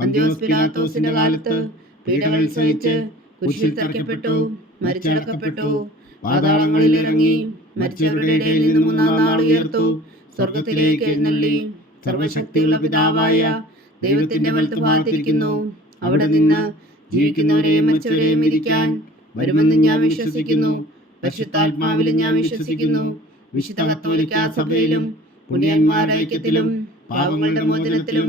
പന്തിയോസ് പിലാത്തോസിന്റെ കാലത്ത് പീഡകൾ സഹിച്ച് കുരിശിൽ തറയ്ക്കപ്പെട്ടു മരിച്ചടക്കപ്പെട്ടു. പാതാളങ്ങളിൽ ഇറങ്ങി മരിച്ചവരുടെ ഇടയിൽ നിന്ന് മൂന്നാം നാൾ ഉയർത്തു സ്വർഗത്തിലേക്ക് എഴുന്നള്ളി. സർവശക്തിയുള്ള പിതാവായ ദൈവത്തിന്റെ വലത്ത് ഭാഗത്തിരിക്കുന്നു അവിടെ നിന്ന് ജീവിക്കുന്നവരെയും മരിച്ചവരെയും ഇരിക്കാൻ വരുമെന്ന് ഞാൻ വിശ്വസിക്കുന്നു. പരിശുദ്ധാത്മാവിലും ഞാൻ വിശ്വസിക്കുന്നു. വിശുദ്ധ കത്തോലിക്ക സഭയിലും പുണ്യന്മാരൈക്യത്തിലും പാവങ്ങളുടെ മോചനത്തിലും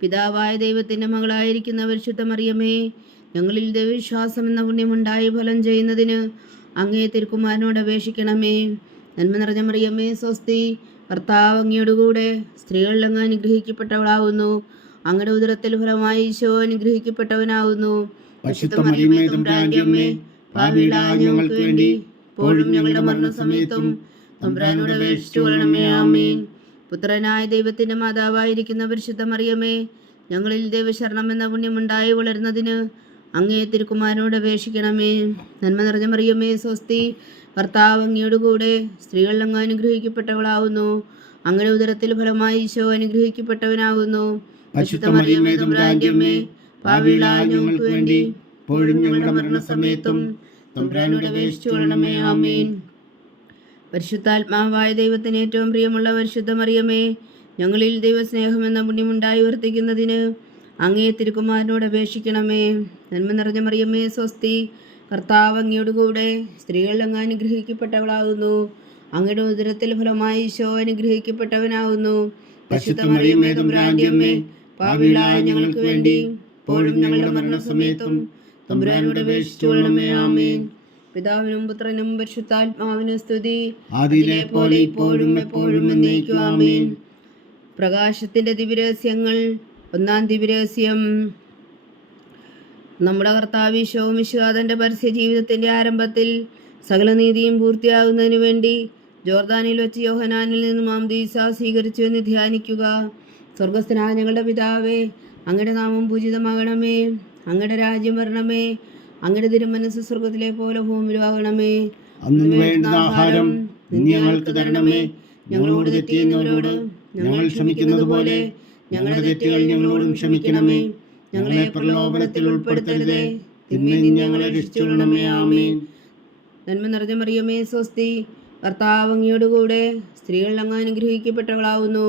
പിതാവായ ദൈവത്തിന്റെ മകളായിരിക്കുന്ന പരിശുദ്ധ മറിയമേ ഞങ്ങളിൽ ദൈവവിശ്വാസം എന്ന പുണ്യമുണ്ടായി ഫലം ചെയ്യുന്നതിന് അങ്ങേ തിരുക്കുമാരനോട് അപേക്ഷിക്കണമേ. നന്മ നിറഞ്ഞ മറിയമ്മേ സ്വസ്തി ഭർത്താവ് അങ്ങയോടുകൂടെ സ്ത്രീകളിൽ അങ്ങ് അനുഗ്രഹിക്കപ്പെട്ടവളാവുന്നു. അങ്ങയുടെ ഉദരത്തിൽ ഫലമായി ഈശോ അനുഗ്രഹിക്കപ്പെട്ടവനാവുന്നു. ഞങ്ങൾക്ക് വേണ്ടി ഇപ്പോഴും ഞങ്ങളുടെ മരണസമയത്തും തമ്പുരാനോട് അപേക്ഷിച്ചു കൊള്ളണമേ ആമേൻ. പുത്രനായ ദൈവത്തിന്റെ മാതാവായിരിക്കുന്ന പരിശുദ്ധ മറിയമേ ഞങ്ങളിൽ ദൈവശരണം എന്ന പുണ്യമുണ്ടായി വളരുന്നതിന് അങ്ങേ തിരുക്കുമാരനോട് അപേക്ഷിക്കണമേ. നന്മ നിറഞ്ഞ മറിയമേ സ്വസ്തി ഭർത്താവ് അങ്ങയോടുകൂടെ സ്ത്രീകൾ അങ്ങ് അനുഗ്രഹിക്കപ്പെട്ടവളാവുന്നു. അങ്ങയുടെ ഉദരത്തിൽ ഫലമായി ഈശോ അനുഗ്രഹിക്കപ്പെട്ടവനാകുന്നു ഭാവിയിലായ ഞങ്ങൾക്ക് വേണ്ടി ഇപ്പോഴും ഞങ്ങളുടെ മരണസമയത്തും തമ്പുരാനോട് അപേക്ഷിച്ചു കൊള്ളണമേ. ആമേൻ. പരിശുദ്ധാത്മാവായ ദൈവത്തിന് ഏറ്റവും പ്രിയമുള്ള പരിശുദ്ധ മറിയമേ ഞങ്ങളിൽ ദൈവസ്നേഹം എന്ന പുണ്യമുണ്ടായി വർത്തിക്കുന്നതിന് അങ്ങേ തിരുക്കുമാരനോട് അപേക്ഷിക്കണമേ. നന്മ നിറഞ്ഞ മറിയമ്മേ സ്വസ്തി കർത്താവ് അങ്ങയോടുകൂടെ സ്ത്രീകൾ അങ്ങ് അനുഗ്രഹിക്കപ്പെട്ടവളാകുന്നു. അങ്ങയുടെ ഉദരത്തിൽ ഫലമായി ഈശോ അനുഗ്രഹിക്കപ്പെട്ടവനാകുന്നു. പരിശുദ്ധ ഞങ്ങൾക്ക് വേണ്ടി ഇപ്പോഴും ഞങ്ങളുടെ മരണസമയത്തും തമ്പുരാനോട് അപേക്ഷിച്ചു കൊള്ളണമേ ആമേൻ. പിതാവിനും പുത്രനും പരിശുദ്ധാത്മാവിനും സ്തുതി. അതിനെ പോലെ ഇപ്പോഴും എപ്പോഴും എന്നേക്കും ആമീൻ. പ്രകാശത്തിന്റെ ദിവ്യരഹസ്യങ്ങൾ ഒന്നാം ദിവ്യരഹസ്യം. നമ്മുടെ കർത്താവ് ശോമിശുവാദന്റെ പരസ്യ ജീവിതത്തിന്റെ ആരംഭത്തിൽ സകല നീതിയും പൂർത്തിയാകുന്നതിന് വേണ്ടി ജോർദാനിൽ വെച്ച് യോഹനാനിൽ നിന്ന് മാം ദീസ സ്വീകരിച്ചു എന്ന് ധ്യാനിക്കുക. സ്വർഗസ്ഥനായ ഞങ്ങളുടെ പിതാവേ അങ്ങയുടെ നാമം പൂജിതമാകണമേ അങ്ങയുടെ രാജ്യം വരണമേ അങ്ങയുടെ തിരുമനസ് സ്വർഗത്തിലെ പോലെ ഭൂമിയിലാകണമേ അന്ന് വേണ്ട ആഹാരം ഞങ്ങൾക്ക് തരണമേ. ഞങ്ങളോട് തെറ്റിയുന്നവരോട് ഞങ്ങൾ ക്ഷമിക്കുന്നത് പോലെ ഞങ്ങളുടെ തെറ്റുകൾ ഞങ്ങളോടും ക്ഷമിക്കണമേ. ഞങ്ങളെ പ്രലോഭനത്തിൽ ഉൾപ്പെടുത്തരുതേ. തിന്മയിൽ ഞങ്ങളെ രക്ഷിച്ചുകൊള്ളണമേ ആമേ നന്മ നിറഞ്ഞ മറിയമേ സ്വസ്തി. കർത്താവ് അങ്ങയോടുകൂടെ സ്ത്രീകൾ അങ്ങ് അനുഗ്രഹിക്കപ്പെട്ടവളാവുന്നു.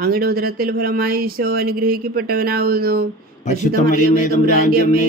അങ്ങയുടെ ഉദരത്തിൽ ഫലമായി ഈശോ അനുഗ്രഹിക്കപ്പെട്ടവനാവുന്നു. പരിശുദ്ധ മറിയമേ തമ്പുരാന്റെ അമ്മേ.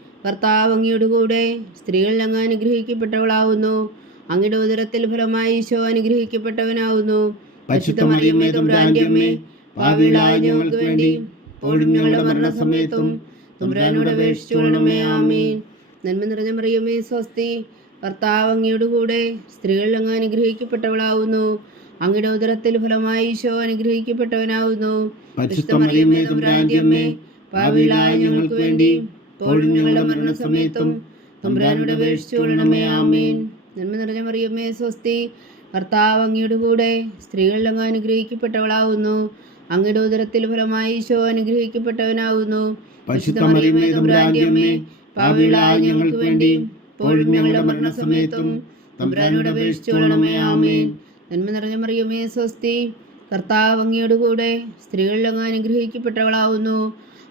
കർത്താവ് അങ്ങയോടുകൂടെ സ്ത്രീകൾ അങ്ങ് അനുഗ്രഹിക്കപ്പെട്ടവളാവുന്നു. അങ്ങയുടെ ഉദരത്തിൽ ഫലമായി ഈശോ അനുഗ്രഹിക്കപ്പെട്ടവനാവുന്നു. അമ്മേ ഞങ്ങൾക്ക് വേണ്ടി ഇപ്പോഴും ഞങ്ങളുടെ മരണസമയത്തും തമ്പുരാനോട് അപേക്ഷിച്ചുകൊള്ളണമേ ആമേൻ. നന്മ നിറഞ്ഞ മറിയമ്മേ സ്വസ്തി കർത്താവ് അങ്ങയുടെ കൂടെ സ്ത്രീകൾ അങ്ങ് അനുഗ്രഹിക്കപ്പെട്ടവളാവുന്നു. അങ്ങയുടെ ഉദരത്തിൽ ഫലമായി ഈശോ അനുഗ്രഹിക്കപ്പെട്ടവനാവുന്നു. അമ്മേ പാപികളായ ഞങ്ങൾക്ക് വേണ്ടി ഇപ്പോഴും ഞങ്ങളുടെ മരണസമയത്തും തമ്പുരാനോട് അപേക്ഷിച്ചു കൊള്ളണമേ ആമേൻ. നന്മ നിറഞ്ഞ മറിയമ്മേ സ്വസ്തി. കർത്താവ് അങ്ങയുടെ കൂടെ സ്ത്രീകളിൽ അങ്ങ് അനുഗ്രഹിക്കപ്പെട്ടവളാവുന്നു. അങ്ങയുടെ ഉദരത്തിൽ ഫലമായി ഈശോ അനുഗ്രഹിക്കപ്പെട്ടവനാവുന്നു. പാപികളായ ഞങ്ങൾക്ക് വേണ്ടി ഇപ്പോഴും ഞങ്ങളുടെ മരണസമയത്തും തമ്പുരാനോട് അപേക്ഷിച്ചു കൊള്ളണമേ ആമേൻ. നന്മ നിറഞ്ഞ മറിയമ്മേ സ്വസ്തി. കർത്താവ് അങ്ങയുടെ കൂടെ സ്ത്രീകളിൽ അങ്ങ് അനുഗ്രഹിക്കപ്പെട്ടവളാവുന്നു.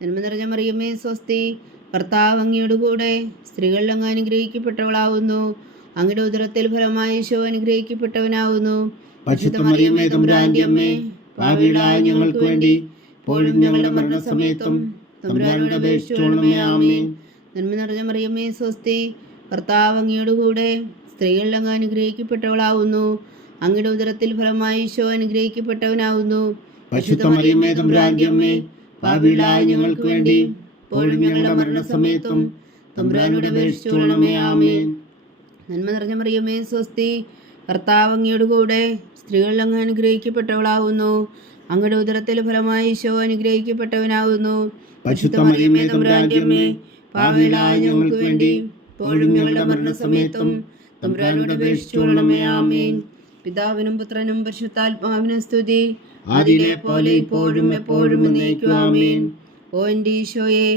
നന്മ നിറഞ്ഞ മറിയമ്മേ സ്വസ്തി. കർത്താവ് അങ്ങയോടുകൂടെ സ്ത്രീകളിൽ അങ്ങ് അനുഗ്രഹിക്കപ്പെട്ടവളാവുന്നു. അങ്ങയുടെ ഉദരത്തിൽ ഫലമായ ഈശോ അനുഗ്രഹിക്കപ്പെട്ടവനാവുന്നു. തമ്പുരാന്റെ അമ്മേ ഞങ്ങൾക്ക് വേണ്ടി ഇപ്പോഴും ഞങ്ങളുടെ മരണസമയത്തും തമ്പുരാനോട് നന്മ നിറഞ്ഞ മറിയമ്മേ സ്വസ്തി. കർത്താവ് അങ്ങയോടുകൂടെ സ്ത്രീകളിൽ അങ്ങ് അനുഗ്രഹിക്കപ്പെട്ടവളാവുന്നു. അങ്ങയുടെ ഉദരത്തിൽ ഫലമായി ഈശോ അനുഗ്രഹിക്കപ്പെട്ടവനാവുന്നു. പരിശുദ്ധ മറിയമേ തമ്പുരാന്റെ അമ്മേ പാപികളായ ഞങ്ങൾക്ക് വേണ്ടി. ഇപ്പോഴും ഞങ്ങളുടെ മരണസമയത്തും തമ്പുരാനോട് അപേക്ഷിച്ചോളമേ ആമേ ആമേൻ. നന്മ നിറഞ്ഞ മറിയമേ സ്വസ്തി. കർത്താവ് അങ്ങയുടെ കൂടെ സ്ത്രീകളിൽ അങ്ങ് അനുഗ്രഹിക്കപ്പെട്ടവളാകുന്നു അങ്ങയുടെ ഉദരത്തിൽ ഫലമായി ഈശോ അനുഗ്രഹിക്കപ്പെട്ടവനാകുന്നു മറിയമേ തമ്പുരാന്റെ അമ്മേ. പാപികളായ ഞങ്ങൾക്ക് വേണ്ടി. ഇപ്പോഴും ഞങ്ങളുടെ മരണസമയത്തും തമ്പുരാനോട് അപേക്ഷിച്ചു ആമേൻ. പിതാവിനും പുത്രനും പരിശുദ്ധാത്മാവിനും സ്തുതി. ആദിയിലെ പോലെ ഇപ്പോഴും എപ്പോഴും എന്നേക്കും ആമേൻ ഓ എന്റെ ഈശോയെ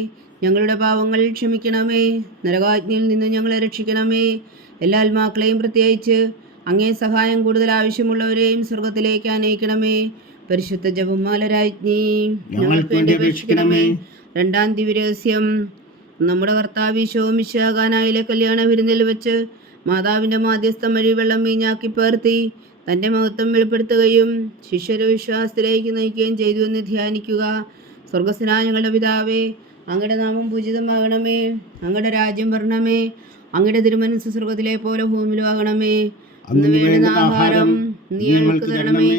ഞങ്ങളുടെ പാവങ്ങൾ ക്ഷമിക്കണമേ. നരകാജ്ഞയിൽ നിന്ന് ഞങ്ങളെ രക്ഷിക്കണമേ. എല്ലാ ആത്മാക്കളെയും പ്രത്യേകിച്ച് അങ്ങേ സഹായം കൂടുതൽ ആവശ്യമുള്ളവരെയും സ്വർഗത്തിലേക്ക് അനയിക്കണമേ. പരിശുദ്ധ ജപമാലരാജ്ഞി ഞങ്ങൾക്ക് വേണ്ടി അപേക്ഷിക്കണമേ. രണ്ടാം ദിവ്യരഹസ്യം നമ്മുടെ കർത്താവ് ശോമിശാകാനായിലെ കല്യാണ വിരുന്നിൽ വെച്ച് മാതാവിന്റെ മാധ്യസ്ഥം വഴി വെള്ളം വീഞ്ഞാക്കി പേർത്തി തന്റെ മഹത്വം വെളിപ്പെടുത്തുകയും ശിഷ്യരെ വിശ്വാസത്തിലേക്ക് നയിക്കുകയും ചെയ്തു എന്ന് ധ്യാനിക്കുക സ്വർഗസ്നാനങ്ങളുടെ പിതാവേ അങ്ങയുടെ നാമം പൂജിതമാകണമേ അങ്ങയുടെ രാജ്യം വരണമേ അങ്ങയുടെ തിരുമനസ് സ്വർഗത്തിലെ പോലെ ഭൂമിയിലും ആകണമേ അന്ന് വേണ്ടുന്ന ആഹാരം നീ ഞങ്ങൾക്ക് തരണമേ.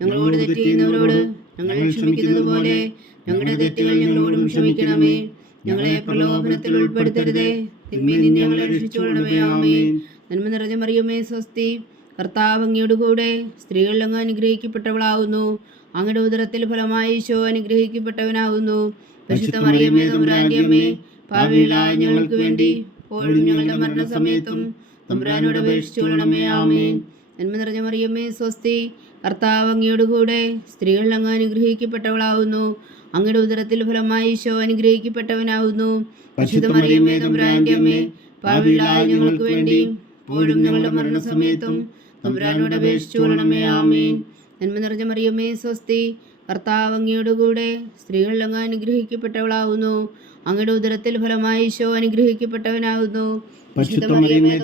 ഞങ്ങളോട് തെറ്റ് ചെയ്യുന്നവരോട് ഞങ്ങൾ ക്ഷമിക്കുന്നത് പോലെ ഞങ്ങളുടെ തെറ്റുകൾ ഞങ്ങളോടും ക്ഷമിക്കണമേ. ഞങ്ങളെ പ്രലോഭനത്തിൽ ഉൾപ്പെടുത്തരുതേ. തിന്മയിൽ നിന്ന് ഞങ്ങളെ രക്ഷിച്ചുകൊള്ളണമേ. ആമേ നന്മ നിറഞ്ഞ മറിയമേ സ്വസ്തി. കർത്താവ് അങ്ങയുടെ കൂടെ സ്ത്രീകളിൽ അങ്ങ് അനുഗ്രഹിക്കപ്പെട്ടവളാവുന്നു. അങ്ങയുടെ ഉദരത്തിൽ ഫലമായി ഈശോ അനുഗ്രഹിക്കപ്പെട്ടവനാവുന്നു. പരിശുദ്ധ മറിയമേ തമ്പുരാന്റെ അമ്മേ ഞങ്ങൾക്ക് വേണ്ടി ഇപ്പോഴും ഞങ്ങളുടെ മരണസമയത്തും തമ്പുരാനോട് അപേക്ഷിച്ചുകൊള്ളണമേ ആമേൻ. നന്മ നിറഞ്ഞ മറിയമ്മേ സ്വസ്തി കർത്താവ് അങ്ങയുടെ കൂടെ സ്ത്രീകളിൽ അങ്ങ് അനുഗ്രഹിക്കപ്പെട്ടവളാവുന്നു. അങ്ങയുടെ ഉദരത്തിൽ ഫലമായി ഈശോ അനുഗ്രഹിക്കപ്പെട്ടവനാവുന്നു. പരിശുദ്ധ മറിയമേ തമ്പുരാന്റെ അമ്മേ ഞങ്ങൾക്ക് വേണ്ടി ഇപ്പോഴും ഞങ്ങളുടെ മരണസമയത്തും തമ്പുരാനോട് അപേക്ഷിച്ചു കൊള്ളണമേ ആമേൻ. നന്മ നിറഞ്ഞ മറിയമ്മേ സ്വസ്തി. കർത്താവ് അങ്ങയുടെ കൂടെ സ്ത്രീകളിൽ അങ്ങ് അനുഗ്രഹിക്കപ്പെട്ടവളാവുന്നു. അങ്ങയുടെ ഉദരത്തിൽ ഫലമായി ഈശോ അനുഗ്രഹിക്കപ്പെട്ടവനാകുന്നു മറിയമേ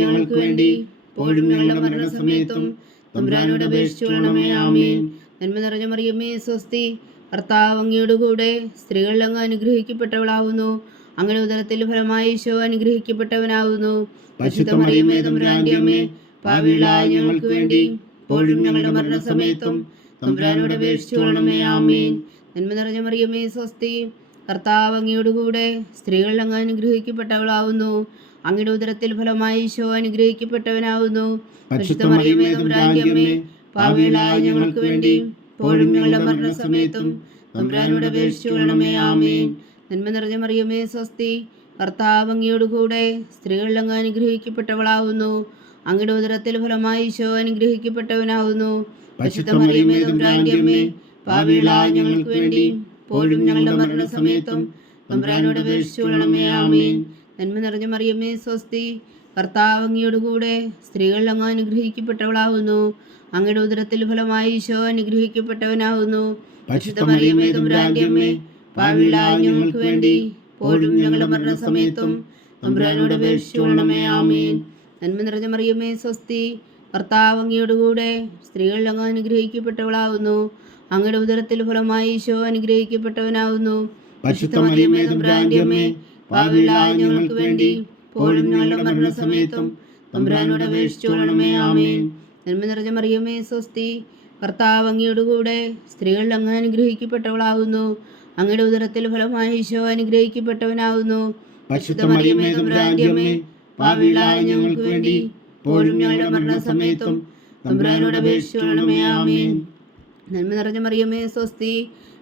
ഞങ്ങൾക്ക് വേണ്ടി പോഴും ഞങ്ങളുടെ മരണസമയത്തും തമ്പുരാനോട് അപേക്ഷിച്ചുകൊള്ളണമേ ആമീൻ. നന്മ നിറഞ്ഞ മറിയമ്മേ സ്വസ്തി. കർത്താവ് അങ്ങയുടെ കൂടെ സ്ത്രീകളിൽ അങ്ങ് അനുഗ്രഹിക്കപ്പെട്ടവളാവുന്നു. അങ്ങയുടെ ഉദരത്തിൽ ഫലമായി ഈശോ അനുഗ്രഹിക്കപ്പെട്ടവനാവുന്നു. പരിശുദ്ധ മറിയമേ തമ്പുരാന്റെ അമ്മേ പാപികളായ ഞങ്ങൾക്ക് വേണ്ടി ഇപ്പോഴും ഞങ്ങളുടെ മരണസമയത്തും തമ്പുരാനോട് അപേക്ഷിച്ചു കൊള്ളണമേ ആമീൻ. നന്മ നിറഞ്ഞ മറിയമ്മേ സ്വസ്തി കർത്താവ് അങ്ങയോടുകൂടെ സ്ത്രീകളിൽ അങ്ങ് അനുഗ്രഹിക്കപ്പെട്ടവളാവുന്നു. അങ്ങയുടെ ഉദരത്തിൽ ഫലമായി ഈശോ അനുഗ്രഹിക്കപ്പെട്ടവനാവുന്നു. പരിശുദ്ധ മറിയമേ തമ്പുരാന്റെ അമ്മേ പാപികളായ ഞങ്ങൾക്ക് വേണ്ടി ഇപ്പോഴും ഞങ്ങളുടെ മരണസമയത്തും തമ്പുരാനോട് അപേക്ഷിച്ചു കൊള്ളണമേ ആമേൻ. നന്മ നിറഞ്ഞ മറിയമേ സ്വസ്തി. കർത്താവ് അങ്ങയോടുകൂടെ സ്ത്രീകളിൽ അങ്ങ് അനുഗ്രഹിക്കപ്പെട്ടവളാവുന്നു. അങ്ങയുടെ ഉദരത്തിൽ ഫലമായി ഈശോ അനുഗ്രഹിക്കപ്പെട്ടവനാവുന്നു. മറിയമേ ഞങ്ങൾക്ക് വേണ്ടി പോഴും ഞങ്ങളുടെ മരണസമയത്തും തമ്പുരാനോട് ആമീൻ. നന്മ നിറഞ്ഞ മറിയമ്മേ സ്വസ്തി. കർത്താവ് അങ്ങയോടുകൂടെ സ്ത്രീകളിൽ അങ്ങ് അനുഗ്രഹിക്കപ്പെട്ടവളാവുന്നു. അങ്ങയുടെ ഉദരത്തിൽ ഫലമായി ഈശോ അനുഗ്രഹിക്കപ്പെട്ടവനാവുന്നു. പരിശുദ്ധ മറിയമേ അമ്മേ പാപികളായ ഞങ്ങൾക്ക് വേണ്ടി ഇപ്പോഴും ഞങ്ങളുടെ മരണസമയത്തും തമ്പുരാനോട് അപേക്ഷിച്ചുകൊള്ളണമേ ആമീൻ. നന്മ നിറഞ്ഞ മറിയമേ സ്വസ്തി. കർത്താവ് അങ്ങയോടുകൂടെ സ്ത്രീകൾ അങ്ങ് അനുഗ്രഹിക്കപ്പെട്ടവളാവുന്നു. അങ്ങയുടെ ഉദരത്തിൽ ഫലമായി ഈശോ അനുഗ്രഹിക്കപ്പെട്ടവനാവുന്നു. പരിശുദ്ധ മറിയമേ തമ്പുരാന്റെ അമ്മേ പാപികളായ ഞങ്ങൾക്ക് വേണ്ടി ഇപ്പോഴും ഞങ്ങളുടെ മരണസമയത്തും തമ്പുരാനോട് അപേക്ഷിച്ചുകൊള്ളണമേ ആമീൻ. നന്മ നിറഞ്ഞ മറിയമേ സ്വസ്തി. കർത്താവ് അങ്ങയോടുകൂടെ സ്ത്രീകൾ അങ്ങ് അനുഗ്രഹിക്കപ്പെട്ടവളാവുന്നു. അങ്ങയുടെ ഉദരത്തിൽ ഫലമായി ഈശോ അനുഗ്രഹിക്കപ്പെട്ടവനാവുന്നു. ഞങ്ങൾക്ക് വേണ്ടി പോലും ഞങ്ങളുടെ മരണസമയത്തും തമ്പുരാനോട് അപേക്ഷിച്ചുകൊള്ളണമേ ആമേൻ. നന്മ നിറഞ്ഞ മറിയമേ സ്വസ്തി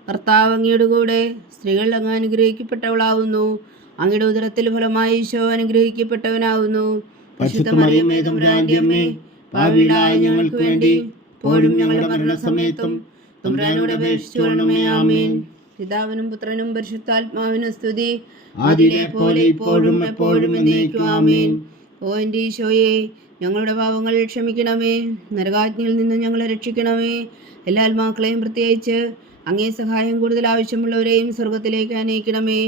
കർത്താവ് അങ്ങയോടുകൂടെ സ്ത്രീകൾ അങ്ങ് അനുഗ്രഹിക്കപ്പെട്ടവളാവുന്നു. അങ്ങയുടെ ഉദരത്തിൽ ഫലമായി ഈശോ അനുഗ്രഹിക്കപ്പെട്ടവനാവുന്നു. ഞങ്ങൾക്ക് വേണ്ടി പോലും ഞങ്ങളുടെ മരണസമയത്തും തമ്പുരാനോട് അപേക്ഷിച്ചുകൊള്ളണമേ ആമേൻ. പിതാവിനും പുത്രനും പരിശുദ്ധാത്മാവിനും സ്തുതി. അതിനെ പോലെ ഇപ്പോഴും എപ്പോഴും എന്നേക്കും ആമേൻ. ഓ എന്റെ ഈശോയെ ഞങ്ങളുടെ പാപങ്ങൾ ക്ഷമിക്കണമേ. നരകാജ്ഞയിൽ നിന്ന് ഞങ്ങളെ രക്ഷിക്കണമേ. എല്ലാ ആത്മാക്കളെയും പ്രത്യേകിച്ച് അങ്ങേ സഹായം കൂടുതൽ ആവശ്യമുള്ളവരെയും സ്വർഗത്തിലേക്ക് അനയിക്കണമേ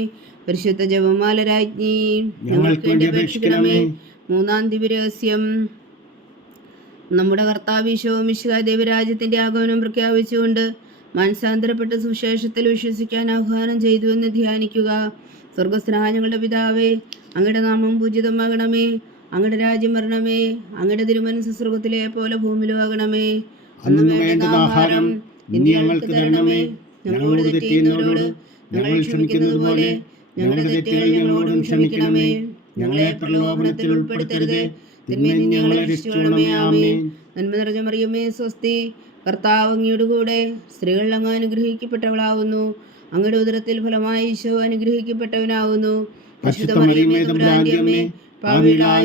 പരിശുദ്ധ ജപമാല രാജ്ഞി ഞങ്ങൾക്ക് വേണ്ടി അപേക്ഷിക്കണമേ. മൂന്നാം ദിവ്യരഹസ്യം നമ്മുടെ കർത്താവിശോ മിശിക ദേവരാജ്യത്തിന്റെ ആഗമനം പ്രഖ്യാപിച്ചുകൊണ്ട് മാനസാന്തരപ്പെട്ട് സുവിശേഷത്തിൽ വിശ്വസിക്കാൻ ആഹ്വാനം ചെയ്തു എന്ന് ധ്യാനിക്കുക. സ്വർഗസ്നാഹ ഞങ്ങളുടെ പിതാവേ അങ്ങയുടെ നാമം പൂജിതമാകണമേ. അങ്ങയുടെ രാജ്യം വരണമേ. അങ്ങയുടെ തിരുമനസ് സ്വർഗത്തിലെ പോലെ ഭൂമിയിലും ആകണമേ. അന്നു വേണ്ടുന്ന ആഹാരം ഇനി ഞങ്ങൾക്ക് തരണമേ. ഞങ്ങളോട് തെറ്റിയുന്നവരോട് ഞങ്ങൾ ക്ഷമിക്കുന്നത് പോലെ ഞങ്ങളുടെ തെറ്റുകൾ ഞങ്ങളോടും ക്ഷമിക്കണമേ. ഞങ്ങളെ പ്രലോഭനത്തിൽ ഉൾപ്പെടുത്തരുതേ. തിന്മയിൽ ഞങ്ങളെ നന്മ നിറഞ്ഞ മറിയമേ സ്വസ്തി. കർത്താവ് അങ്ങയുടെ കൂടെ സ്ത്രീകൾ അങ്ങ് അനുഗ്രഹിക്കപ്പെട്ടവളാവുന്നു. അങ്ങയുടെ ഉദരത്തിൽ ഫലമായി ഈശോ അനുഗ്രഹിക്കപ്പെട്ടവനാവുന്നു.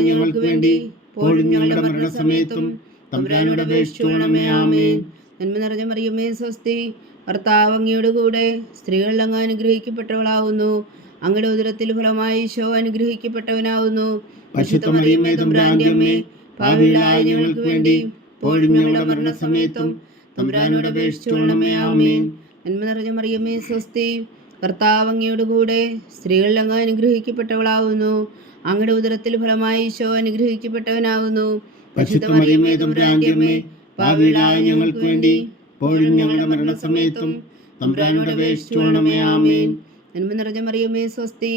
ഞങ്ങൾക്ക് വേണ്ടി പോഴും ഞങ്ങളുടെ മരണസമയത്തും തമ്പുരാനോട് അപേക്ഷിച്ചുകൊള്ളണമേ ആമേൻ. നന്മ നിറഞ്ഞ മറിയമേ സ്വസ്തി കർത്താവ് അങ്ങയുടെ കൂടെ സ്ത്രീകൾ അങ്ങ് അനുഗ്രഹിക്കപ്പെട്ടവളാവുന്നു. അങ്ങയുടെ ഉദരത്തിൽ ഫലമായി ഈശോ അനുഗ്രഹിക്കപ്പെട്ടവനാവുന്നു. പരിശുദ്ധ മറിയമേ തമ്പുരാന്റെ അമ്മേ പാപികളായ ഞങ്ങൾക്ക് വേണ്ടി ഇപ്പോഴും ഞങ്ങളുടെ മരണസമയത്തും തമ്പുരാനോട് അപേക്ഷിച്ചുകൊള്ളണമേ ആമേൻ. നന്മ നിറഞ്ഞ മറിയമ്മേ സ്വസ്തി. കർത്താവ് അങ്ങയുടെ കൂടെ സ്ത്രീകൾ അങ്ങ് അനുഗ്രഹിക്കപ്പെട്ടവളാവുന്നു. അങ്ങയുടെ ഉദരത്തിൽ ഫലമായി ഈശോ അനുഗ്രഹിക്കപ്പെട്ടവനാകുന്നു പരിശുദ്ധ മറിയമേ പാവിളായ ഞങ്ങൾക്ക് വേണ്ടി ഇപ്പോഴും ഞങ്ങളുടെ മരണസമയത്തും തമ്പുരാനോട് അപേക്ഷിച്ചുകൊള്ളണമേ ആമേൻ. നന്മ നിറഞ്ഞ മറിയമ്മേ സ്വസ്തി.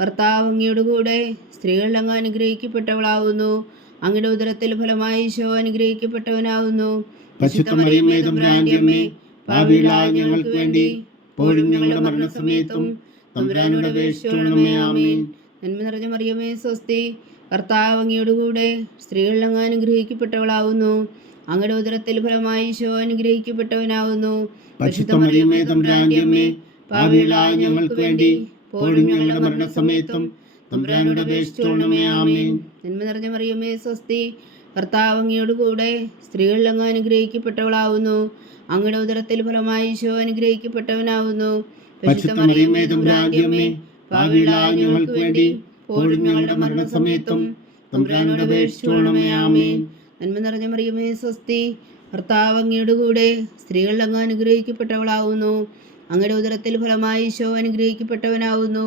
കർത്താവ് അങ്ങയുടെ കൂടെ സ്ത്രീകളിൽ അങ്ങ് അനുഗ്രഹിക്കപ്പെട്ടവളാവുന്നു. അങ്ങയുടെ ഉദരത്തിൽ ഫലമായി ഈശോ പാപികളായ ഞങ്ങൾക്ക് വേണ്ടി ഇപ്പോഴും ഞങ്ങളുടെ മരണസമയത്തും തമ്പുരാനോട് അപേക്ഷിച്ചുകൊള്ളണമേ ആമീൻ. നന്മ നിറഞ്ഞ മറിയമേ സ്വസ്തി കർത്താവ് അങ്ങയുടെ കൂടെ സ്ത്രീകളിൽ അങ്ങ് അനുഗ്രഹിക്കപ്പെട്ടവളാവുന്നു. അങ്ങയുടെ ഉദരത്തിൽ ഫലമായി ഈശോ അനുഗ്രഹിക്കപ്പെട്ടവനാവുന്നു. പരിശുദ്ധ മറിയമേ തമ്പുരാന്റെ അമ്മേ പാപികളായ ഞങ്ങൾക്ക് വേണ്ടി ഇപ്പോഴും ഞങ്ങളുടെ മരണസമയത്തും തമ്പുരാനോട് അപേക്ഷിച്ചുകൊള്ളണമേ ആമേൻ. നന്മ നിറഞ്ഞ മറിയമേ സ്വസ്തി. കർത്താവ് അങ്ങയോട് കൂടെ സ്ത്രീകൾ അങ്ങ് അനുഗ്രഹിക്കപ്പെട്ടവളാവുന്നു. അങ്ങയുടെ ഉദരത്തിൽ ഫലമായി ഈശോ അനുഗ്രഹിക്കപ്പെട്ടവനാവുന്നു. ഞങ്ങൾക്ക് വേണ്ടി ഞങ്ങളുടെ മരണസമയത്തും തമ്പുരാനോട് അപേക്ഷിച്ചുകൊള്ളണമേ ആമേൻ. നന്മ നിറഞ്ഞ മറിയമേ സ്വസ്തി. ഭർത്താവ് അങ്ങയുടെ കൂടെ സ്ത്രീകൾ അങ്ങ് അനുഗ്രഹിക്കപ്പെട്ടവളാവുന്നു. അങ്ങയുടെ ഉദരത്തിൽ ഫലമായി ഈശോ അനുഗ്രഹിക്കപ്പെട്ടവനാവുന്നു.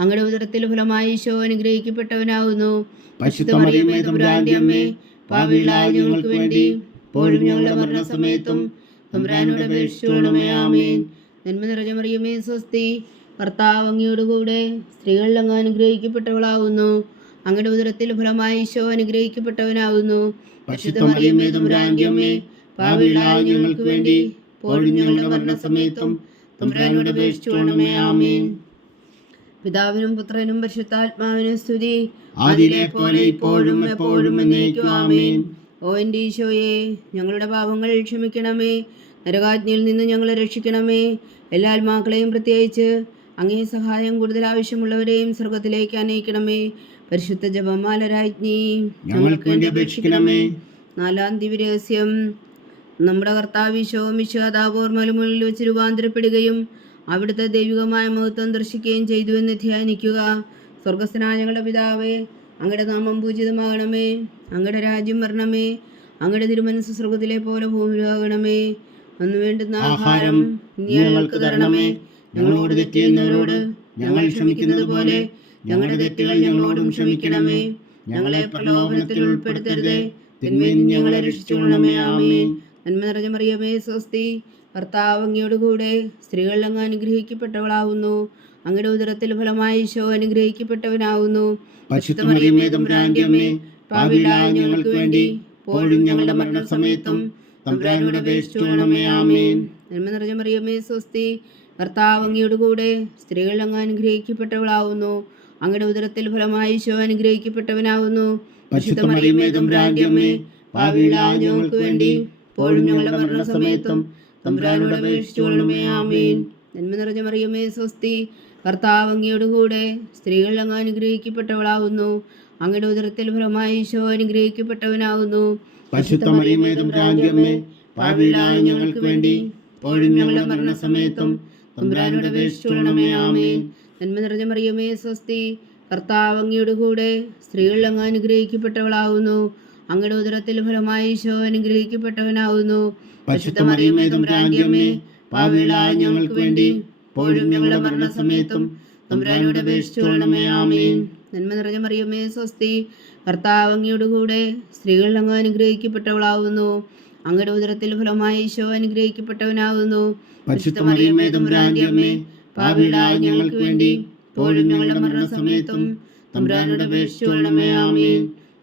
അങ്ങയുടെ ഉദരത്തിൽ ഫലമായി ഈശോ അനുഗ്രഹിക്കപ്പെട്ടവനാവുന്നു. പരിശുദ്ധ മറിയമേ തമ്പുരാന്റെ അമ്മേ പാപികളായ ഞങ്ങൾക്ക് വേണ്ടി ഇപ്പോഴും ഞങ്ങളുടെ മരണസമയത്തും തമ്പുരാനോട് അപേക്ഷിച്ചുകൊള്ളണമേ ആമേൻ. നന്മ നിറഞ്ഞ മറിയമേ സ്വസ്തി ഭർത്താവ് സ്ത്രീകൾ അങ്ങ് അനുഗ്രഹിക്കപ്പെട്ടവളാവുന്നു. അങ്ങയുടെ ഉദരത്തിൽ ഫലമായി ഈശോ അനുഗ്രഹിക്കപ്പെട്ടവനാവുന്നു. പരിശുദ്ധ മറിയമേ തമ്പുരാന്റെ അമ്മേ പാപികളായ ഞങ്ങൾക്ക് വേണ്ടി ഞങ്ങളുടെ മരണസമയത്തും തമ്പുരാനോട് ആമേൻ. പിതാവിനും പുത്രനും പരിശുദ്ധാത്മാവിനും സ്തുതി. അതിലെ പോലെ ഇപ്പോഴും എപ്പോഴും എന്നേക്കും ആമേൻ. ഓ എന്റെ ഈശോയെ ഞങ്ങളുടെ പാപങ്ങൾ ക്ഷമിക്കണമേ. നരകാജ്ഞയിൽ നിന്ന് ഞങ്ങളെ രക്ഷിക്കണമേ. എല്ലാ ആത്മാക്കളെയും പ്രത്യേകിച്ച് അങ്ങേ സഹായം കൂടുതൽ ആവശ്യമുള്ളവരെയും സ്വർഗത്തിലേക്ക് അനയിക്കണമേ പരിശുദ്ധ ജപമാല രാജ്ഞി ഞങ്ങൾക്ക് വേണ്ടി അപേക്ഷിക്കണമേ. നാലാം ദിവ്യരഹസ്യം. നമ്മുടെ കർത്താവിശോ മിശാദാപോർ മലമുകളിൽ വെച്ച് രൂപാന്തരപ്പെടുകയും അവിടുത്തെ ദൈവികമായ മഹത്വം ദർശിക്കുകയും ചെയ്തു എന്ന് ധ്യാനിക്കുക. സ്വർഗസ്ഥനായ ഞങ്ങളുടെ പിതാവേ അങ്ങയുടെ നാമം പൂജിതമാകണമേ. അങ്ങയുടെ രാജ്യം വരണമേ. അങ്ങയുടെ തിരുമനസ് സ്വർഗത്തിലെ പോലെ ഭൂമിയിലാകണമേ. അന്ന് വേണ്ടുന്ന ആഹാരം ഞങ്ങൾക്ക് തരണമേ. ഞങ്ങളോട് തെറ്റിയുന്നവരോട് ഞങ്ങൾ ക്ഷമിക്കുന്നത് പോലെ ഞങ്ങളുടെ തെറ്റുകൾ ഞങ്ങളോടും ക്ഷമിക്കണമേ. ഞങ്ങളെ പ്രലോഭനത്തിൽ ഉൾപ്പെടുത്തരുതേ. തിന്മയിൽ ഞങ്ങളെ രക്ഷിച്ചുകൊള്ളണമേ. ആമേ നന്മ നിറഞ്ഞ മറിയമേ സ്വസ്തി. കർത്താവ് അങ്ങയോട് കൂടെ സ്ത്രീകൾ അങ്ങ് അനുഗ്രഹിക്കപ്പെട്ടവളാവുന്നു. അങ്ങയുടെ ഉദരത്തിൽ ഫലമായി ഈശോ അനുഗ്രഹിക്കപ്പെട്ടവനാവുന്നു. ഞങ്ങൾക്ക് വേണ്ടി പോഴും ഞങ്ങളുടെ മരണസമയത്തും നിറഞ്ഞ മറിയമേ സ്വസ്തി കർത്താവ് അങ്ങയോട് കൂടെ സ്ത്രീകൾ അങ്ങ് അനുഗ്രഹിക്കപ്പെട്ടവളാവുന്നു. അങ്ങയുടെ ഉദരത്തിൽ ഫലമായി ഈശോ അനുഗ്രഹിക്കപ്പെട്ടവനാവുന്നു. ഞങ്ങൾക്ക് വേണ്ടി പോഴും ഞങ്ങളുടെ മരണസമയത്തും തമ്പുരാനോട് അപേക്ഷിച്ചുകൊള്ളണമേ ആമേൻ. നന്മ നിറഞ്ഞ മറിയമേ സ്വസ്തി. കർത്താവ് അങ്ങയോട് കൂടെ സ്ത്രീകൾ അങ്ങ് അനുഗ്രഹിക്കപ്പെട്ടവളാവുന്നു. അങ്ങയുടെ ഉദരത്തിൽ ഫലമായി ഈശോ അനുഗ്രഹിക്കപ്പെട്ടവനാവുന്നു. പരിശുദ്ധ മറിയമേ തമ്പുരാന്റെ അമ്മേ പാപികളായ ഞങ്ങൾക്ക് വേണ്ടി ഇപ്പോഴും ഞങ്ങളുടെ മരണസമയത്തും തമ്പുരാനോട് അപേക്ഷിച്ചുകൊള്ളണമേ ആമേൻ. നന്മ നിറഞ്ഞ മറിയമേ സ്വസ്തി. കർത്താവ് അങ്ങയോട് കൂടെ സ്ത്രീകൾ അങ്ങ് അനുഗ്രഹിക്കപ്പെട്ടവളാവുന്നു. അങ്ങയുടെ ഉദരത്തിൽ ഫലമായി ഈശോ അനുഗ്രഹിക്കപ്പെട്ടവനാവുന്നു. പരിശുദ്ധ മറിയമേ തമ്പുരാന്റെ അമ്മേ ഞങ്ങൾക്ക് വേണ്ടി പോഴും ഞങ്ങളുടെ മരണസമയത്തും തമ്പുരാനോട് അപേക്ഷിച്ചുകൊള്ളണമേ ആമേൻ. നന്മ നിറഞ്ഞ മറിയമ്മേ സ്വസ്തി. കർത്താവ് അങ്ങയോടുകൂടെ സ്ത്രീകൾ അങ്ങ് അനുഗ്രഹിക്കപ്പെട്ടവളാവുന്നു. അങ്ങയുടെ ഉദരത്തിൽ ഫലമായി ഈശോ അനുഗ്രഹിക്കപ്പെട്ടവനാകുന്നു പരിശുദ്ധ മറിയമേ തമ്പുരാന്റെ അമ്മേ പാപികളായ ഞങ്ങൾക്ക് വേണ്ടി ഇപ്പോഴും ഞങ്ങളുടെ മരണസമയത്തും തമ്പുരാനോട് അപേക്ഷിച്ചുകൊള്ളണമേ ആമേൻ.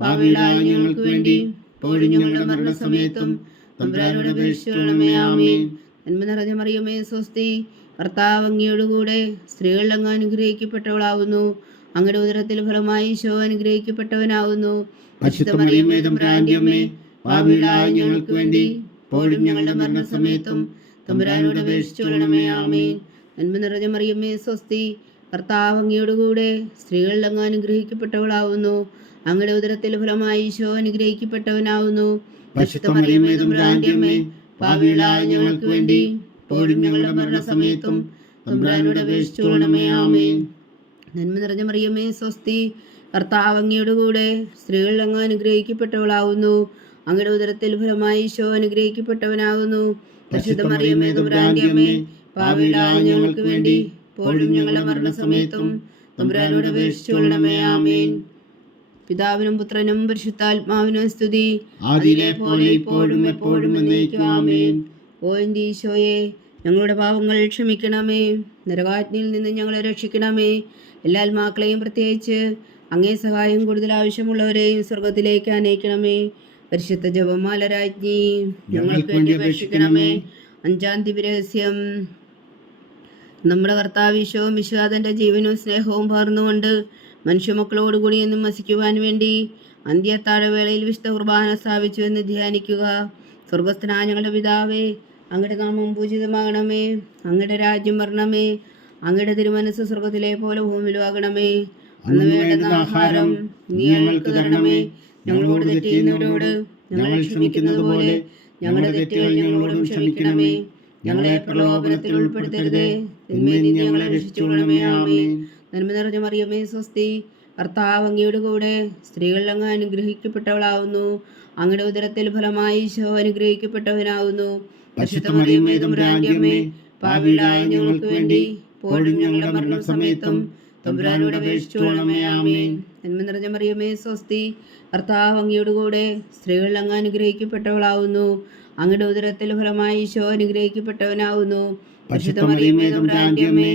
പാപികളായ ഞങ്ങൾക്ക് വേണ്ടി ഇപ്പോഴും ഞങ്ങളുടെ മരണസമയത്തും തമ്പുരാനോട് അപേക്ഷിച്ചുകൊള്ളണമേ ആമേൻ. നന്മ നിറഞ്ഞ മറിയമേ സ്വസ്തി. കർത്താവ് അങ്ങയോട് കൂടെ സ്ത്രീകൾ അങ്ങ് അനുഗ്രഹിക്കപ്പെട്ടവളാവുന്നു. അങ്ങയുടെ ഉദരത്തിൽ ഫലമായി ശോ അനുഗ്രഹിക്കപ്പെട്ടവനാവുന്നു. പാപികളായ ഞങ്ങൾക്ക് വേണ്ടി ഇപ്പോഴും ഞങ്ങളുടെ മരണസമയത്തും തമ്പുരാനോട് അപേക്ഷിച്ചോളണമേ ആമേൻ. നന്മ നിറഞ്ഞ മറിയമ്മേ സ്വസ്തി. കർത്താവ് അങ്ങയോട് കൂടെ സ്ത്രീകൾ അങ്ങ് അനുഗ്രഹിക്കപ്പെട്ടവളാവുന്നു. അങ്ങയുടെ ഉദരത്തിൽ ഫലമായി ഈശോ അനുഗ്രഹിക്കപ്പെട്ടവനാവുന്നു. മറിയമേ ഞങ്ങൾക്ക് വേണ്ടി പോലും ഞങ്ങളുടെ മരണസമയത്തും തമ്പുരാനോട് അപേക്ഷിച്ചുകൊള്ളണമേ ആമേൻ. നന്മ നിറഞ്ഞ മറിയമ്മേ സ്വസ്തി കർത്താവ് അങ്ങയോട് കൂടെ സ്ത്രീകൾ അങ്ങ് അനുഗ്രഹിക്കപ്പെട്ടവളാവുന്നു. അങ്ങയുടെ ഉദരത്തിൽ ഫലമായി ഈശോ അനുഗ്രഹിക്കപ്പെട്ടവനാകുന്നു പരിശുദ്ധ മറിയമ്മേ തമ്പുരാന്റെ അമ്മേ പാപികളായ ഞങ്ങൾക്ക് വേണ്ടി പോലും ഞങ്ങളുടെ മരണസമയത്തും തമ്പുരാനോട് അപേക്ഷിച്ചുകൊള്ളണമേ ആമേൻ. പിതാവിനും പുത്രനും പരിശുദ്ധാത്മാവിനും സ്തുതി. അതിലെ പോലെ ഇപ്പോഴും എപ്പോഴും എന്നേക്കും ആമേൻ. ഓ ഈശോയെ ഞങ്ങളുടെ പാവങ്ങൾ ക്ഷമിക്കണമേ. നരകാജ്ഞയിൽ നിന്ന് ഞങ്ങളെ രക്ഷിക്കണമേ. എല്ലാ ആത്മാക്കളെയും പ്രത്യേകിച്ച് അങ്ങേ സഹായം കൂടുതൽ ആവശ്യമുള്ളവരെയും സ്വർഗത്തിലേക്ക് അനയിക്കണമേ പരിശുദ്ധ ജപമാല രാജ്ഞി ഞങ്ങൾക്ക് വേണ്ടി അപേക്ഷിക്കണമേ. അഞ്ചാം ദിവരഹസ്യം നമ്മുടെ കർത്താവ് ഈശോ വിശ്വാസന്റെ ജീവനും സ്നേഹവും പകർന്നുകൊണ്ട് മനുഷ്യമക്കളോടുകൂടി എന്നും വസിക്കുവാൻ വേണ്ടി അന്ത്യത്താഴവേളയിൽ വിശുദ്ധ കുർബാന സ്ഥാപിച്ചു എന്ന് ധ്യാനിക്കുക. സ്വർഗസ്ഥനായ ഞങ്ങളുടെ പിതാവേ അങ്ങയുടെ നാമം പൂജിതമാകണമേ. അങ്ങയുടെ രാജ്യം വരണമേ. അങ്ങയുടെ തിരുമനസ് സ്വർഗത്തിലെ പോലെ ഭൂമിയിലാകണമേ അന്ന് വേണ്ടുന്ന ആഹാരം നീ ഞങ്ങൾക്ക് തരണമേ. ഞങ്ങളോട് തെറ്റിയുന്നവരോട് ഞങ്ങൾ ക്ഷമിക്കുന്നത് പോലെ ഞങ്ങളുടെ തെറ്റുകൾ ഞങ്ങളോടും ക്ഷമിക്കണമേ. ഞങ്ങളെ പ്രലോഭനത്തിൽ ഉൾപ്പെടുത്തരുതേ. തിന്മയിൽ ഞങ്ങളെ രക്ഷിച്ചുകൊള്ളണമേ. ആമേൻ. നന്മ നിറഞ്ഞ മറിയമേ സ്വസ്തി. കർത്താവ് അങ്ങയുടെ കൂടെ സ്ത്രീകൾ അങ്ങ് അനുഗ്രഹിക്കപ്പെട്ടവളാവുന്നു. അങ്ങയുടെ ഉദരത്തിൽ ഫലമായി ഈശോ അനുഗ്രഹിക്കപ്പെട്ടവനാവുന്നു. പാപികളായ ഞങ്ങൾക്ക് വേണ്ടി പോഴും ഞങ്ങളുടെ മരണസമയത്തും തമ്പുരാനോട് അപേക്ഷിച്ചുകൊള്ളണമേ ആമേൻ. നന്മ നിറഞ്ഞ മറിയമേ സ്വസ്തി. കർത്താവ് അങ്ങയുടെ കൂടെ സ്ത്രീകൾ അങ്ങ് അനുഗ്രഹിക്കപ്പെട്ടവളാവുന്നു. അങ്ങയുടെ ഉദരത്തിൽ ഫലമായി ഈശോ അനുഗ്രഹിക്കപ്പെട്ടവനാവുന്നു. പരിശുദ്ധ മറിയമേ തമ്പുരാന്റെ അമ്മേ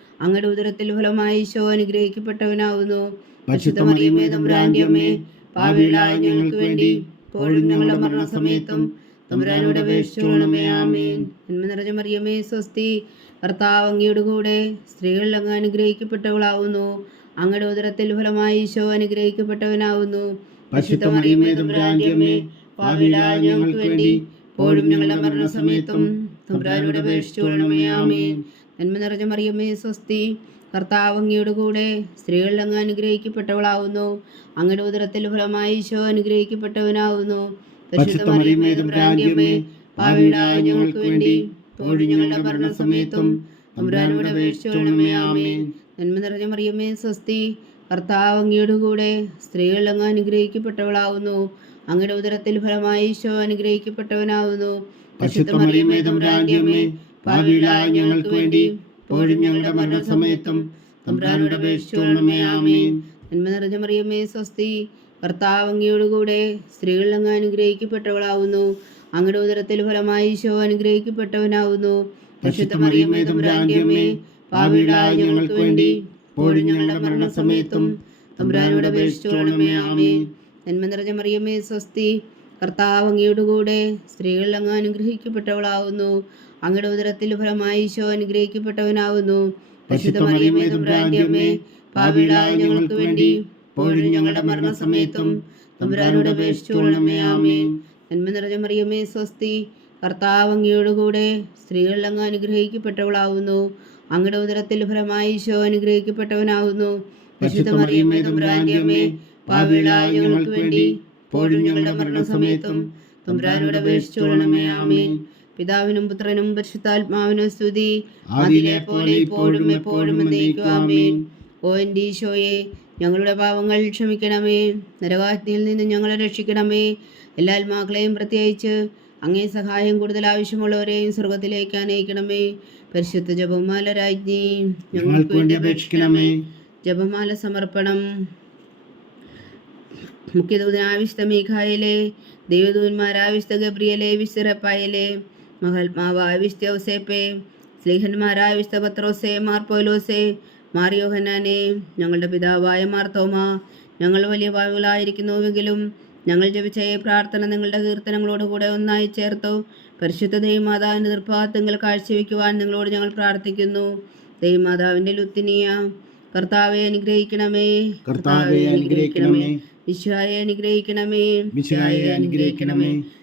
അങ്ങയുടെ ഉദരത്തിൽ ഫലമായി ഈശോ അനുഗ്രഹിക്കപ്പെട്ടവനാവുന്നു. പരിശുദ്ധ മറിയമേ തമ്പുരാന്റെ അമ്മേ പാവികളായ ഞങ്ങൾക്ക് വേണ്ടി ഇപ്പോഴും ഞങ്ങളുടെ മരണസമയത്തും തമ്പുരാനോട് അപേക്ഷിച്ചുകൊള്ളണമേ ആമേൻ. നന്മ നിറഞ്ഞ മറിയമേ സ്വസ്തി ഭർത്താവ് അങ്ങയുടെ കൂടെ സ്ത്രീകൾ അങ്ങ് അനുഗ്രഹിക്കപ്പെട്ടവളാവുന്നു. അങ്ങയുടെ ഉദരത്തിൽ ഫലമായി ഈശോ അനുഗ്രഹിക്കപ്പെട്ടവനാവുന്നു. പരിശുദ്ധ മറിയമേ തമ്പുരാന്റെ അമ്മേ പാവികളായ ഞങ്ങൾക്ക് വേണ്ടി ഇപ്പോഴും ഞങ്ങളുടെ മരണസമയത്തും തമ്പുരാനോട് അപേക്ഷിച്ചുകൊള്ളണമേ ആമേൻ. നന്മ നിറഞ്ഞ മറിയമ്മേ സ്വസ്തി. കർത്താവ് അങ്ങയുടെ കൂടെ സ്ത്രീകളിൽ അങ്ങ് അനുഗ്രഹിക്കപ്പെട്ടവളാവുന്നു. അങ്ങയുടെ ഉദരത്തിൽ ഫലമായി ഈശോ അനുഗ്രഹിക്കപ്പെട്ടവനാവുന്നു. ഞങ്ങൾക്ക് വേണ്ടി ഞങ്ങളുടെ മരണസമയത്തും നന്മ നിറഞ്ഞ മറിയമ്മേ സ്വസ്തി. കർത്താവ് അങ്ങയുടെ കൂടെ സ്ത്രീകളിൽ അങ്ങ് അനുഗ്രഹിക്കപ്പെട്ടവളാവുന്നു. അങ്ങയുടെ ഉദരത്തിൽ ഫലമായി ഈശോ അനുഗ്രഹിക്കപ്പെട്ടവനാവുന്നു. പരിശുദ്ധ പാപികളായ ഞങ്ങൾക്ക് വേണ്ടി ഇപ്പോഴും ഞങ്ങളുടെ മരണസമയത്തും. തമ്പുരാനോട് അപേക്ഷിച്ചുകൊള്ളണമേ ആമേൻ. നന്മ നിറഞ്ഞ മറിയമ്മേ സ്വസ്തി. ഭർത്താവ് അങ്ങയുടെ കൂടെ സ്ത്രീകൾ അങ്ങ് അനുഗ്രഹിക്കപ്പെട്ടവളാവുന്നു. അങ്ങയുടെ ഉദരത്തിൽ ഫലമായി ഈശോ അനുഗ്രഹിക്കപ്പെട്ടവനാവുന്നു. പരിശുദ്ധ മറിയമേ തമ്പുരാന്റെ അമ്മേ പാപികളായ ഞങ്ങൾക്ക് വേണ്ടി ഇപ്പോഴും ഞങ്ങളുടെ മരണസമയത്തും. തമ്പുരാനോട് അപേക്ഷിച്ചുകൊള്ളണമേ ആമേൻ. നന്മ നിറഞ്ഞ മറിയമ്മേ സ്വസ്തി. കർത്താവ് അങ്ങയുടെ കൂടെ സ്ത്രീകൾ അങ്ങ് അനുഗ്രഹിക്കപ്പെട്ടവളാവുന്നു. അങ്ങയുടെ ഉദരത്തിൽ ഫലമായി ഈശോ അനുഗ്രഹിക്കപ്പെട്ടവനാവുന്നു. പരിശുദ്ധ മറിയമ്മേ തമ്പുരാന്റെ അമ്മേ പാപികളായ ഞങ്ങൾക്ക് വേണ്ടി ഇപ്പോഴും ഞങ്ങളുടെ മരണസമയത്തും തമ്പുരാനോട് അപേക്ഷിച്ചുകൊള്ളണമേ ആമേൻ. നന്മ നിറഞ്ഞ മറിയമ്മേ സ്വസ്തി കർത്താവ് അങ്ങയുടെ കൂടെ സ്ത്രീകൾ അങ്ങ് അനുഗ്രഹിക്കപ്പെട്ടവളാവുന്നു. അങ്ങയുടെ ഉദരത്തിൽ ഫലമായി ഈശോ അനുഗ്രഹിക്കപ്പെട്ടവനാവുന്നു. പരിശുദ്ധ മറിയമ്മേ തമ്പുരാന്റെ അമ്മേ പാപികളായ ഞങ്ങൾക്ക് വേണ്ടി ഇപ്പോഴും ഞങ്ങളുടെ മരണസമയത്തും തമ്പുരാനോട് അപേക്ഷിച്ചുകൊള്ളണമേ ആമേൻ. പിതാവിനും പുത്രനും പരിശുദ്ധാത്മാവിനും സ്തുതി. അതിലെ പോലെ ഇപ്പോഴും എപ്പോഴും എന്നേക്കും ആമേൻ. ഓ എന്റെ ഈശോയെ ഞങ്ങളുടെ പാവങ്ങൾ ക്ഷമിക്കണമേ. നരകാഗ്നിയിൽ നിന്ന് ഞങ്ങളെ രക്ഷിക്കണമേ. എല്ലാ ആത്മാക്കളെയും പ്രത്യേകിച്ച് അങ്ങേ സഹായം കൂടുതൽ ആവശ്യമുള്ളവരെയും സ്വർഗത്തിലേക്ക് അനയിക്കണമേ. പരിശുദ്ധ ജപമാല രാജ്ഞി ഞങ്ങൾക്ക് വേണ്ടി അപേക്ഷിക്കണമേ. ജപമാല സമർപ്പണം. മുഖ്യദൂതൻ വിശുദ്ധ മീഖായിലെ ദൈവദൂതന്മാരായ വിശുദ്ധ ഗബ്രിയലെ വിശുദ്ധപ്പായലെ മഹാത്മാവായ വിശുദ്ധ ഔസേപ്പെ സ്ലീഹന്മാരായ വിശുദ്ധ പത്രോസേ മാർ പോയിലോസേ മാർ യോഹനാനെ ഞങ്ങളുടെ പിതാവായ മാർ തോമ ഞങ്ങൾ വലിയ പാവുകളായിരിക്കുന്നുവെങ്കിലും ഞങ്ങൾ ജപിച്ച ഈ പ്രാർത്ഥന നിങ്ങളുടെ കീർത്തനങ്ങളോട് കൂടെ ഒന്നായി ചേർത്തു. പരിശുദ്ധ ദൈവമാതാവിന്റെ നിർഭാഗത്വങ്ങൾ കാഴ്ചവെക്കുവാൻ നിങ്ങളോട് ഞങ്ങൾ പ്രാർത്ഥിക്കുന്നു. ദൈവമാതാവിന്റെ ലുത്തിനിയ കർത്താവെ അനുഗ്രഹിക്കണമേ. കർത്താവെ അനുഗ്രഹിക്കണമേ. വിശ്വായെ അനുഗ്രഹിക്കണമേ. വിശ്വായെ അനുഗ്രഹിക്കണമേ.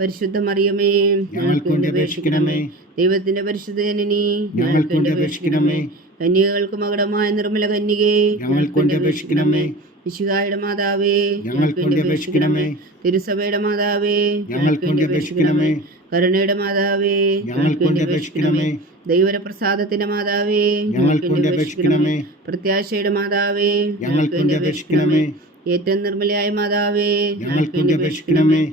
പരിശുദ്ധ മറിയമേ ഞങ്ങൾക്ക് വേണ്ടി അപേക്ഷിക്കണമേ. ദൈവത്തിന്റെ പരിശുദ്ധ ജനനി ഞങ്ങൾക്ക് വേണ്ടി അപേക്ഷിക്കണമേ. കന്യകൾക്ക് മകടമായ നിർമ്മല കന്യകേ ഞങ്ങൾക്ക് വേണ്ടി അപേക്ഷിക്കണമേ. വിശുകായുടെ മാതാവേ ഞങ്ങൾക്ക് വേണ്ടി അപേക്ഷിക്കണമേ. തിരുസഭയുടെ മാതാവേ ഞങ്ങൾക്ക് വേണ്ടി അപേക്ഷിക്കണമേ. കരുണയുടെ മാതാവേ ഞങ്ങൾക്ക് വേണ്ടി അപേക്ഷിക്കണമേ. ദൈവര പ്രസാദത്തിന്റെ മാതാവേ ഞങ്ങൾക്ക് വേണ്ടി അപേക്ഷിക്കണമേ. പ്രത്യാശയുടെ മാതാവേ ഞങ്ങൾക്ക് വേണ്ടി അപേക്ഷിക്കണമേ. ഏറ്റവും നിർമ്മലയായ മാതാവേ ഞങ്ങൾക്ക് വേണ്ടി അപേക്ഷിക്കണമേ.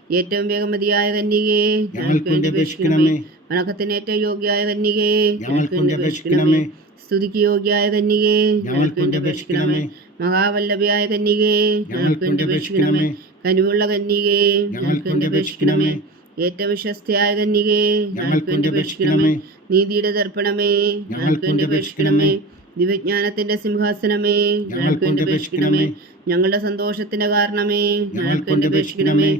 ഏറ്റവും വേഗമതിയായ കന്യകേ ഞങ്ങൾക്ക് വേണ്ടി അപേക്ഷിക്കണമേ. വണക്കത്തിന് ഏറ്റവും യോഗ്യയായ കന്യകേ ഞങ്ങൾക്ക് വേണ്ടി അപേക്ഷിക്കണമേ. സ്തുതിക്ക് യോഗ്യയായ കന്യകേ ഞങ്ങൾക്ക് വേണ്ടി അപേക്ഷിക്കണമേ. മഹാവല്ലഭയായ കന്യകേ ഞങ്ങൾക്ക് വേണ്ടി അപേക്ഷിക്കണമേ. കനിവുള്ള കന്യകേ ഞങ്ങൾക്ക് വേണ്ടി അപേക്ഷിക്കണമേ. ഏറ്റവും വിശ്വസ്തയായ കന്യകേ ഞങ്ങൾക്ക് വേണ്ടി അപേക്ഷിക്കണമേ. നീതിയുടെ ദർപ്പണമേ ഞങ്ങൾക്ക് വേണ്ടി അപേക്ഷിക്കണമേ. ദിവ്യജ്ഞാനത്തിന്റെ സിംഹാസനമേ ഞങ്ങൾക്ക് വേണ്ടി അപേക്ഷിക്കണമേ. ഞങ്ങളുടെ സന്തോഷത്തിന്റെ കാരണമേ ഞങ്ങൾക്ക് വേണ്ടി അപേക്ഷിക്കണമേ.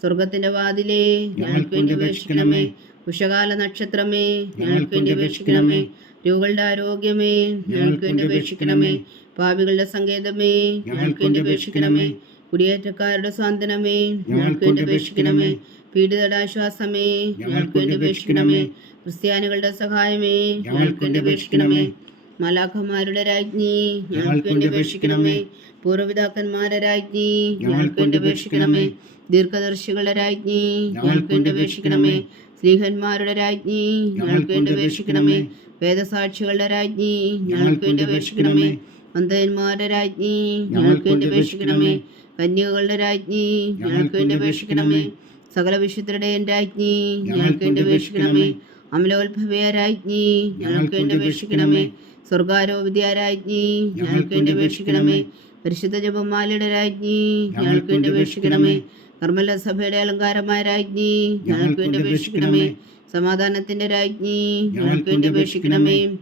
സ്വർഗത്തിന്റെ വാതിലേ ഞങ്ങൾക്ക് വേണ്ടി അപേക്ഷിക്കണമേ. ഉഷകാല നക്ഷത്രമേ ഞങ്ങൾക്ക് വേണ്ടി അപേക്ഷിക്കണമേ. രോഗികളുടെ ആരോഗ്യമേ ഞങ്ങൾക്ക് വേണ്ടി അപേക്ഷിക്കണമേ. പാപികളുടെ സങ്കേതമേ ഞങ്ങൾക്ക് വേണ്ടി അപേക്ഷിക്കണമേ. കുടിയേറ്റക്കാരുടെ സ്വാന്തനമേ ഞങ്ങൾക്ക് വേണ്ടി അപേക്ഷിക്കണമേ. പീഡിതരുടെ ആശ്വാസമേ ഞങ്ങൾക്ക് വേണ്ടി അപേക്ഷിക്കണമേ. ക്രിസ്ത്യാനികളുടെ സഹായമേ ഞങ്ങൾക്ക് വേണ്ടി അപേക്ഷിക്കണമേ. മലാഖമാരുടെ രാജ്ഞി ഞങ്ങൾക്ക് വേണ്ടി അപേക്ഷിക്കണമേ. പൂർവപിതാക്കന്മാരുടെ രാജ്ഞി ഞങ്ങൾക്ക് വേണ്ടി അപേക്ഷിക്കണമേ. ദീർഘദർശികളുടെ രാജ്ഞി ഞങ്ങൾക്ക് വേണ്ടി അപേക്ഷിക്കണമേ. സ്ത്രീഹന്മാരുടെ രാജ്ഞി ഞങ്ങൾക്ക് വേണ്ടി അപേക്ഷിക്കണമേ. വേദസാക്ഷികളുടെ രാജ്ഞി ഞങ്ങൾക്ക് വേണ്ടി അപേക്ഷിക്കണമേ. അന്ധയന്മാരുടെ രാജ്ഞി ഞങ്ങൾക്ക് വേണ്ടി അപേക്ഷിക്കണമേ. കന്യകകളുടെ രാജ്ഞി ഞങ്ങൾക്ക് വേണ്ടി അപേക്ഷിക്കണമേ. സകല വിശുദ്ധരുടെ രാജ്ഞി ഞങ്ങൾക്ക് വേണ്ടി അപേക്ഷിക്കണമേ. അമലോത്ഭവയ രാജ്ഞി ഞങ്ങൾക്ക് വേണ്ടി അപേക്ഷിക്കണമേ. സ്വർഗാരോപിത രാജ്ഞി ഞങ്ങൾക്ക് വേണ്ടി അപേക്ഷിക്കണമേ. പരിശുദ്ധ ജപമാലയുടെ രാജ്ഞി ഞങ്ങൾക്ക് വേണ്ടി അപേക്ഷിക്കണമേ. നിർമ്മല സഭയുടെ അലങ്കാരമായ രാജ്ഞി ഞങ്ങൾക്ക് വേണ്ടി അപേക്ഷിക്കണമേ. സമാധാനത്തിന്റെ രാജ്ഞി ഞങ്ങൾക്ക് വേണ്ടി അപേക്ഷിക്കണമേ.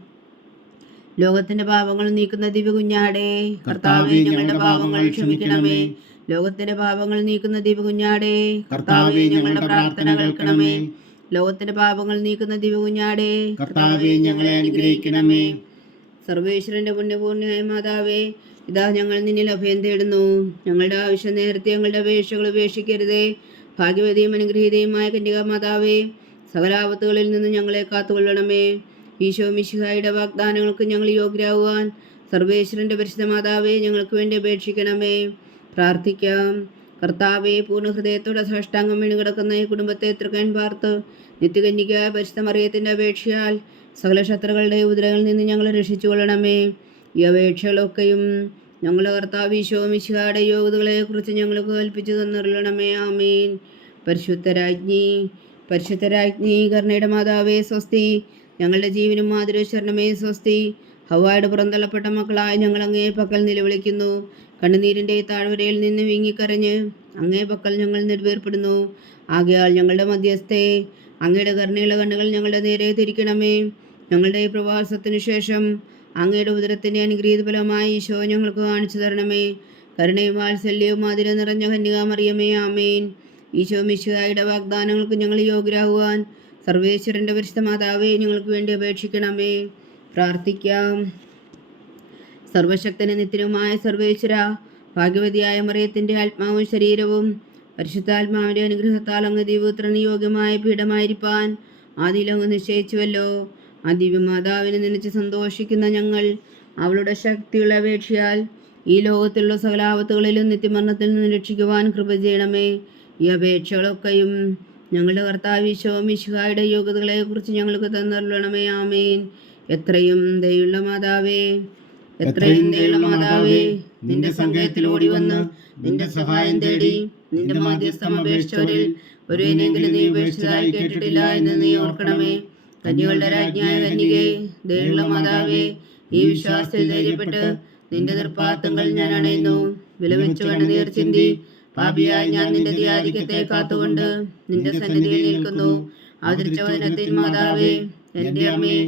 ലോകത്തിന്റെ പാപങ്ങൾ നീക്കുന്ന ദിവ്യ കുഞ്ഞാടേ കർത്താവെ ഞങ്ങളുടെ പാപങ്ങൾ ക്ഷമിക്കണമേ. ലോകത്തിന്റെ പാപങ്ങൾ നീക്കുന്ന ദിവ്യ കുഞ്ഞാടേ കർത്താവെ ഞങ്ങളുടെ പ്രാർത്ഥന കേൾക്കണമേ. ലോകത്തിന്റെ പാപങ്ങൾ നീക്കുന്ന ദിവ്യ കുഞ്ഞാടേ കർത്താവെ ഞങ്ങളെ അനുഗ്രഹിക്കണമേ. സർവേശ്വരന്റെ പുണ്യപൂർണയായ മാതാവേ ഇതാ ഞങ്ങൾ നിന്നിൽ അഭയം തേടുന്നു. ഞങ്ങളുടെ ആവശ്യം നേരത്തെ ഞങ്ങളുടെ അപേക്ഷകൾ ഉപേക്ഷിക്കരുതേ. ഭാഗ്യവതിയും അനുഗ്രഹീതയുമായ കന്യക മാതാവേ സകലാപത്തുകളിൽ നിന്ന് ഞങ്ങളെ കാത്തുകൊള്ളണമേ. ഈശോ മിശിഹായുടെ വാഗ്ദാനങ്ങൾക്ക് ഞങ്ങൾ യോഗ്യരാകുവാൻ സർവേശ്വരന്റെ പരിശുദ്ധ മാതാവേ ഞങ്ങൾക്ക് വേണ്ടി അപേക്ഷിക്കണമേ. പ്രാർത്ഥിക്കാം. കർത്താവെ പൂർണ ഹൃദയത്തോടെ സാഷ്ടാംഗം വീണ് കിടക്കുന്ന ഈ കുടുംബത്തെ തൃക്കൻ പാർത്ത് നിത്യകന്യക പരിശുദ്ധ മറിയത്തിന്റെ അപേക്ഷയാൽ സകല ശത്രുക്കളുടെ ഉദരങ്ങളിൽ നിന്ന് ഞങ്ങളെ രക്ഷിച്ചു കൊള്ളണമേ ഈ അപേക്ഷകളൊക്കെയും ഞങ്ങളുടെ കർത്താവ് ഈശോ മിശിഹായുടെ യോഗ്യതകളെ കുറിച്ച് ഞങ്ങൾക്ക് കൽപ്പിച്ചു തന്നിരളണമേ. ആമീൻ. പരിശുദ്ധരാജ്ഞി പരിശുദ്ധരാജ്ഞി കർണയുടെ മാതാവേ സ്വസ്തി. ഞങ്ങളുടെ ജീവനും മാതൃശരണമേ സ്വസ്തി. ഹവായുടെ പുറന്തള്ളപ്പെട്ട മക്കളായ ഞങ്ങൾ അങ്ങേ പക്കൽ നിലവിളിക്കുന്നു. കണ്ണുനീരിന്റെ താഴ്വരയിൽ നിന്ന് വീങ്ങിക്കരഞ്ഞ് അങ്ങേ പക്കൽ ഞങ്ങൾ നിർവേർപ്പെടുന്നു ആകയാൽ ഞങ്ങളുടെ മധ്യസ്ഥേ അങ്ങയുടെ കരുണയുള്ള കണ്ണുകൾ ഞങ്ങളുടെ നേരെ തിരിക്കണമേ ഞങ്ങളുടെ ഈ പ്രവാസത്തിനു ശേഷം അങ്ങയുടെ ഉദരത്തിന്റെ അനുഗ്രഹീത ഫലമായി ഈശോ ഞങ്ങൾക്ക് കാണിച്ചു തരണമേ. കരുണയും വാത്സല്യവും അതിരെ നിറഞ്ഞ കന്യകാമറിയമേ ആമേൻ. ഈശോ മിശുഹായുടെ വാഗ്ദാനങ്ങൾക്ക് ഞങ്ങൾ യോഗ്യരാകുവാൻ സർവേശ്വരന്റെ പരിശുദ്ധ മാതാവേ ഞങ്ങൾക്ക് വേണ്ടി അപേക്ഷിക്കണമേ. പ്രാർത്ഥിക്കാം. സർവശക്തന് നിത്യനുമായ സർവേശ്വര ഭാഗ്യവതിയായ മറിയത്തിന്റെ ആത്മാവും ശരീരവും പരിശുദ്ധാത്മാവിന്റെ അനുഗ്രഹത്താൽ അങ്ങ് ദൈവപുത്രന് യോഗ്യമായ പീഠമായിരിക്കാൻ ആദ്യം അങ്ങ് നിശ്ചയിച്ചുവല്ലോ. ആ ദിവ്യമാതാവിനെ നനച്ച് സന്തോഷിക്കുന്ന ഞങ്ങൾ അവളുടെ ശക്തിയുള്ള അപേക്ഷയാൽ ഈ ലോകത്തിലുള്ള സകലാപത്തുകളിലും നിത്യമരണത്തിൽ നിന്ന് രക്ഷിക്കുവാൻ കൃപ ചെയ്യണമേ. ഈ അപേക്ഷകളൊക്കെയും ഞങ്ങളുടെ കർത്താവ് ഈശോ മിശിഹായുടെ യോഗ്യതകളെക്കുറിച്ച് ഞങ്ങൾക്ക് തന്നറിയണമേ ആമേൻ. എത്രയും ദയുള്ള മാതാവേ എത്രയും ദയുള്ള മാതാവേ നിന്റെ സങ്കേതത്തിൽ ഓടി വന്ന് നിന്റെ സഹായം തേടി നിന്റെ മാധ്യസ്ഥം അപേക്ഷിച്ചവരിൽ ഒരു നീ ഉപേക്ഷിച്ചതായി കേട്ടിട്ടില്ല എന്ന് നീ ഓർക്കണമേ. കന്യകളുടെ രാജ്ഞിയായ കന്യകേ ദയുള്ള മാതാവേ ഈ വിശ്വാസത്തിൽ ധൈര്യപ്പെട്ട് നിന്റെ നിർപ്പാത്തങ്ങൾ ഞാൻ അണയുന്നു വിലവെച്ചു കണ്ണുനീർ ചിന്തി പാപിയായി ഞാൻ നിന്റെ ധ്യാധിക്യത്തെ കാത്തുകൊണ്ട് നിന്റെ സന്നിധിയിൽ നിൽക്കുന്നു. ആദരിച്ച വചനത്തിൽ മാതാവേ എന്റെ അമ്മേ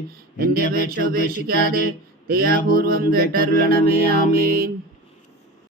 എന്റെ അപേക്ഷ ഉപേക്ഷിക്കാതെ ദയാപൂർവം കേട്ടരുളണമേ ആമേൻ.